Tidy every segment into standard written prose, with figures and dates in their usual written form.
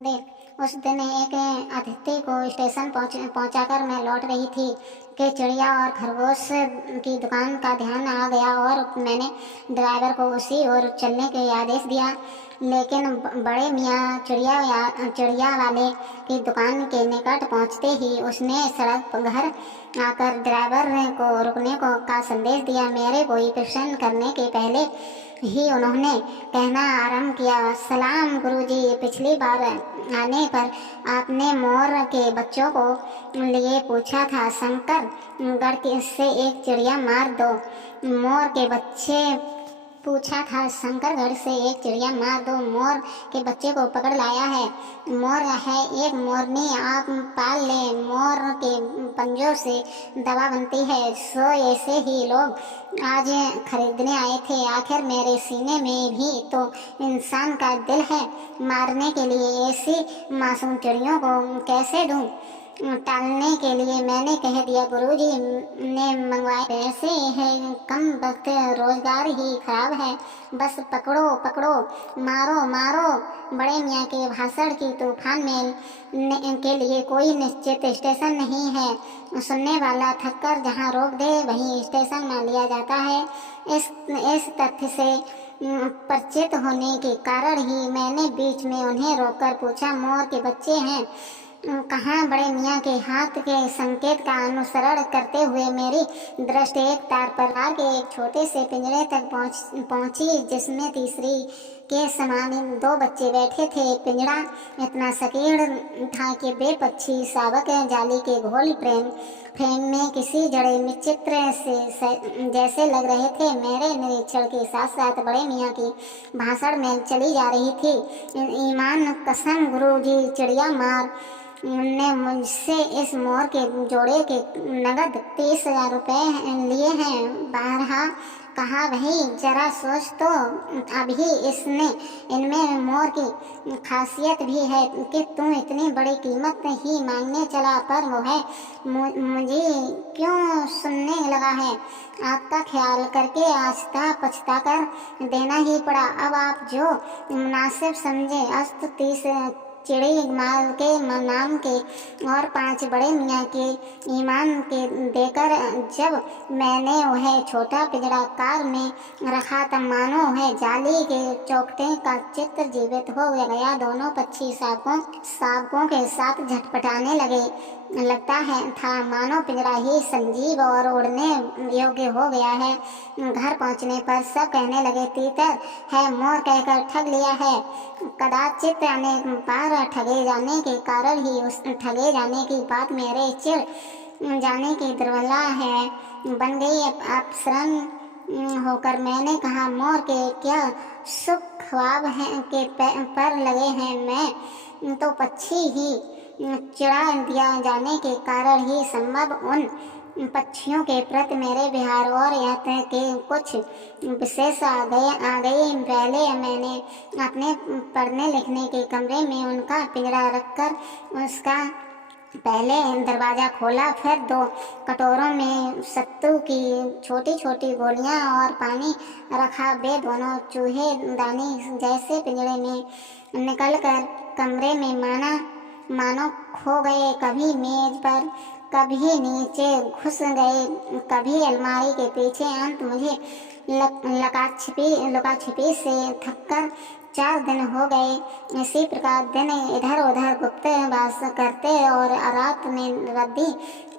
उस दिन एक अतिथि को स्टेशन पहुंचाकर मैं लौट रही थी कि चिड़िया और खरगोश की दुकान का ध्यान आ गया और मैंने ड्राइवर को उसी ओर चलने के आदेश दिया। लेकिन बड़े मियाँ चिड़िया वाले की दुकान के निकट पहुंचते ही उसने सड़क पर घर आकर ड्राइवर को रुकने का संदेश दिया। मेरे कोई प्रश्न करने के पहले ही उन्होंने कहना आरंभ किया, सलाम गुरुजी, पिछली बार आने पर आपने मोर के बच्चों को लिए पूछा था, शंकर गढ़ से एक चिड़िया मार दो। मोर के बच्चे पूछा था, शंकरगढ़ से एक चिड़िया मार दो, मोर के बच्चे को पकड़ लाया है। मोर है एक मोरनी आप पाल ले, मोर के पंजों से दवा बनती है। सो ऐसे ही लोग आज खरीदने आए थे। आखिर मेरे सीने में भी तो इंसान का दिल है, मारने के लिए ऐसी मासूम चिड़ियों को कैसे दूं? टालने के लिए मैंने कह दिया, गुरुजी ने मंगवाए पैसे है कम, वक्त रोजगार ही खराब है, बस पकड़ो पकड़ो, मारो मारो। बड़े मियाँ के भाषण की तूफान में के लिए कोई निश्चित स्टेशन नहीं है। सुनने वाला थककर जहाँ रोक दे वहीं स्टेशन मान लिया जाता है। इस तथ्य से परिचित होने के कारण ही मैंने बीच में उन्हें रोककर पूछा, मोर के बच्चे हैं कहाँ? बड़े मियाँ के हाथ के संकेत का अनुसरण करते हुए मेरी दृष्टि एक तार पर के एक छोटे से पिंजरे तक पहुंची जिसमें तीसरी के समान दो बच्चे बैठे थे। पिंजरा इतना संकीर्ण था कि बेपक्षी शावक जाली के घोल फ्रेम में किसी जड़े विचित्र से जैसे लग रहे थे। मेरे निरीक्षण के साथ साथ बड़े मियाँ की भाषण में चली जा रही थी, ईमान कसम गुरुजी, चिड़िया मार ने मुझसे इस मोर के जोड़े के नगद 30,000 रुपये लिए हैं। बारहा कहा, वही जरा सोच तो, अभी इसने इनमें मोर की खासियत भी है कि तुम इतनी बड़ी कीमत ही मांगने चला, पर वो है मुझे क्यों सुनने लगा है। आपका ख्याल करके आस्था पछता कर देना ही पड़ा। अब आप जो मुनासिब समझे। अस्त 30 चिड़ी माल के नाम के और 5 बड़े मियाँ के ईमान के देकर जब मैंने वह छोटा पिंजरा कार में रखा तब मानो वह जाली के चौकटे का चित्र जीवित हो गया। दोनों पक्षी शावकों के साथ झटपटाने लगता है था, मानो पिंजरा ही संजीव और उड़ने योग्य हो गया है। घर पहुंचने पर सब कहने लगे, तीतर है, मोर कहकर ठग लिया है। कदाचित अनेक बार ठगे जाने के कारण ही उस ठगे जाने की बात मेरे चिढ़ जाने की दुर्बला है बन गई। अपसरण होकर मैंने कहा, मोर के क्या सुख ख्वाब हैं के पर लगे हैं, मैं तो पक्षी ही चिढ़ा दिया जाने के कारण ही संभव उन पक्षियों के प्रति मेरे विहार और यात्रा के कुछ विशेष आ गए। पहले मैंने अपने पढ़ने लिखने के कमरे में उनका पिंजरा रखकर उसका पहले दरवाज़ा खोला, फिर 2 कटोरों में सत्तू की छोटी छोटी गोलियां और पानी रखा। वे दोनों चूहे दानी जैसे पिंजरे में निकलकर कमरे में मानो खो गए। कभी मेज पर, कभी नीचे घुस गए, कभी अलमारी के पीछे। अंत मुझे लुका छिपी से थककर 4 दिन हो गए। इसी प्रकार दिन इधर उधर गुप्त वास करते और रात में रद्दी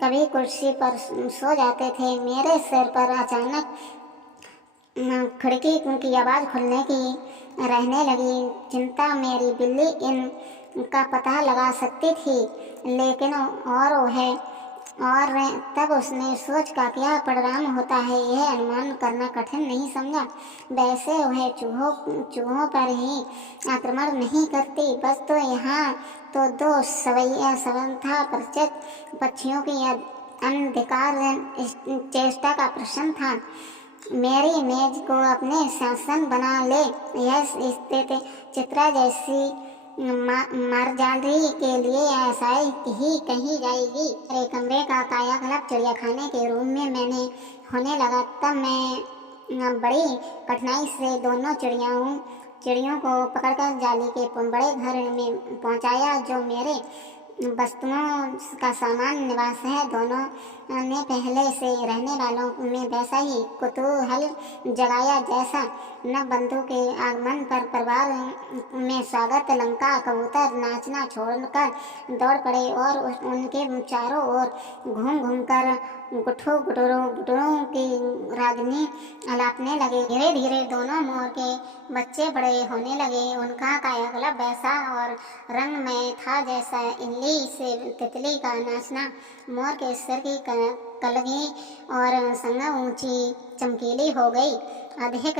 कभी कुर्सी पर सो जाते थे। मेरे सिर पर अचानक खिड़की की आवाज़ खुलने की रहने लगी। चिंता मेरी बिल्ली इनका पता लगा सकती थी, लेकिन और तब उसने सोच का क्या परिणाम होता है यह अनुमान करना कठिन नहीं समझा। वैसे वह चूहों पर ही आक्रमण नहीं करती, बस तो यहाँ तो 2 सवंथा परिचित पक्षियों की अनधिकार चेष्टा का प्रश्न था। मेरी मेज को अपने शासन बना ले, यह स्थिति चित्रा जैसी मारजालरी के लिए ऐसा ही कही जाएगी। मेरे कमरे का कायाकल्प चिड़ियाखाने के रूम में मैंने होने लगा। तब मैं बड़ी कठिनाई से दोनों चिड़ियाओं चिड़ियों को पकड़कर जाली के बड़े घर में पहुंचाया जो मेरे वस्तुओं का सामान निवास है। दोनों ने पहले से रहने वालों में वैसा ही कुतूहल जगाया जैसा न बंधु के आगमन पर परिवार में स्वागत। लंका कबूतर नाचना छोड़कर दौड़ पड़े और उनके चारों ओर घूम घूम कर गुटरों की रागनी अलापने लगे। धीरे धीरे दोनों मोर के बच्चे बड़े होने लगे। उनका कायाकल्प वैसा और रंग में था जैसा इल्ली से तितली का नाचना। मोर के सिर की कलगी और संग ऊंची चमकीली हो गई। अधिक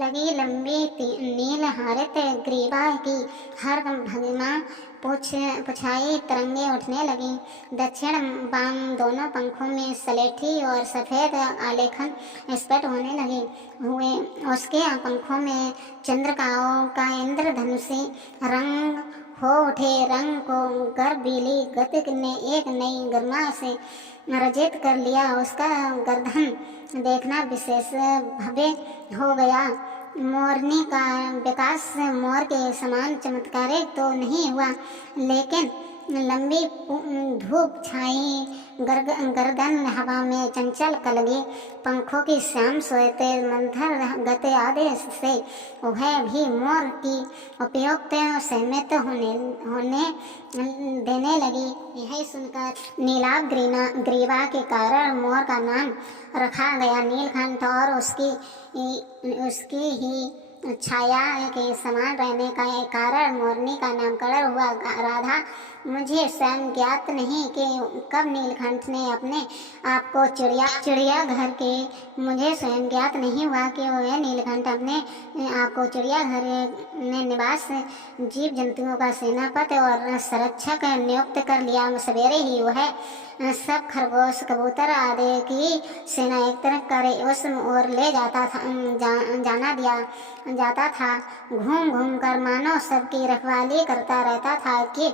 लगी लंबी नील हरित ग्रीवा की हर भंगिमा पुछाई तरंगे उठने लगी। दक्षिण बाम दोनों पंखों में सलेठी और सफेद आलेखन स्फुट होने लगे हुए। उसके पंखों में चंद्रकाओं का इंद्रधनुषी रंग हो उठे। रंग को गर्भीली गति ने एक नई गरिमा से रजित कर लिया। उसका गर्दन देखना विशेष भव्य हो गया। मोरनी का विकास मोर के समान चमत्कारिक तो नहीं हुआ, लेकिन लंबी धूप छाई गर्दन, हवा में चंचल कलगी, पंखों की श्याम श्वेत मंथर गति आदि से वह भी मोर की उपयुक्त सहमत होने देने लगी। यही सुनकर नीलाभ ग्रीवा के कारण मोर का नाम रखा गया नीलकंठ और उसकी ही छाया के समान रहने का कारण मोरनी का नामकरण हुआ। राधा, मुझे स्वयं ज्ञात नहीं कि कब नीलकंठ ने अपने आप को चिड़ियाघर के मुझे स्वयं ज्ञात नहीं हुआ कि वह नीलकंठ अपने आप को चिड़ियाघर में निवास जीव जंतुओं का सेनापति और संरक्षक नियुक्त कर लिया। सवेरे ही वह सब खरगोश कबूतर आदि की सेना एकत्र कर उस ओर ले जाता था। घूम घूम कर मानो सबकी रखवाली करता रहता था कि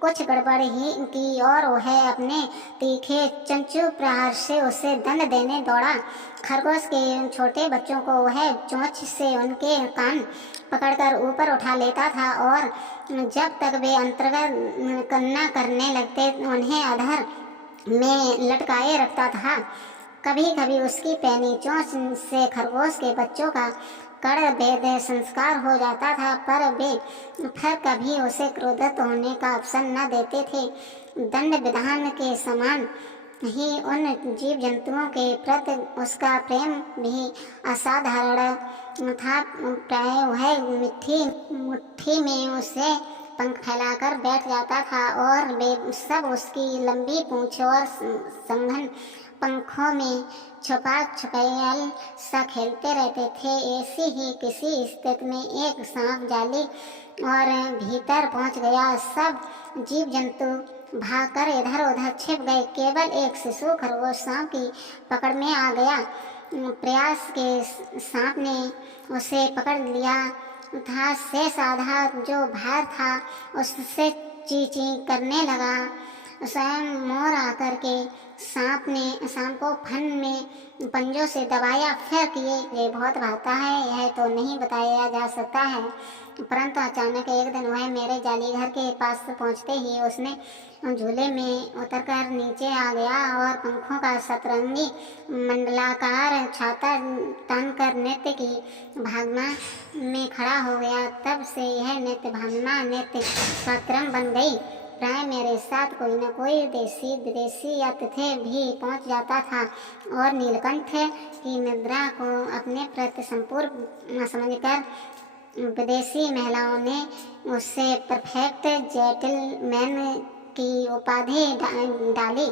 कुछ गड़बड़ ही की और वह अपने तीखे चंचू प्रहार से उसे दंड देने दौड़ा। खरगोश के छोटे बच्चों को वह चोंच से उनके कान पकड़कर ऊपर उठा लेता था और जब तक वे अंतर्गत न करने लगते उन्हें अधर में लटकाए रखता था। कभी कभी उसकी पैनी चोंच से खरगोश के बच्चों का कड़ भेद संस्कार हो जाता था, पर वे फिर कभी उसे क्रोधित होने का अवसर न देते थे। दंड विधान के समान ही उन जीव जंतुओं के प्रति उसका प्रेम भी असाधारण था। प्राय वह मुट्ठी में उसे पंख फैलाकर बैठ जाता था और वे सब उसकी लंबी पूंछ और संघन पंखों में छुपायल सा खेलते रहते थे। ऐसी ही किसी स्थिति में एक सांप जाली और भीतर पहुंच गया। सब जीव जंतु भागकर इधर उधर छिप गए। केवल एक शिशु खरगोश सांप की पकड़ में आ गया। प्रयास के सांप ने उसे पकड़ लिया था। शेष आधा जो बाहर था उससे ची करने लगा। स्वयं मोर आकर के सांप को फन में पंजों से दबाया। फिर किए ये बहुत भाता है, यह तो नहीं बताया जा सकता है। परंतु अचानक एक दिन वह मेरे जाली घर के पास पहुंचते ही उसने झूले में उतरकर नीचे आ गया और पंखों का सतरंगी मंडलाकार छाता तानकर नृत्य की भावना में खड़ा हो गया। तब से यह नृत्य स्वक्रम बन गई। प्राय मेरे साथ कोई न कोई देशी विदेशी अतिथि भी पहुंच जाता था और नीलकंठ की निद्रा को अपने प्रति संपूर्ण समझकर विदेशी महिलाओं ने उससे परफेक्ट जेंटलमैन की उपाधि डाली।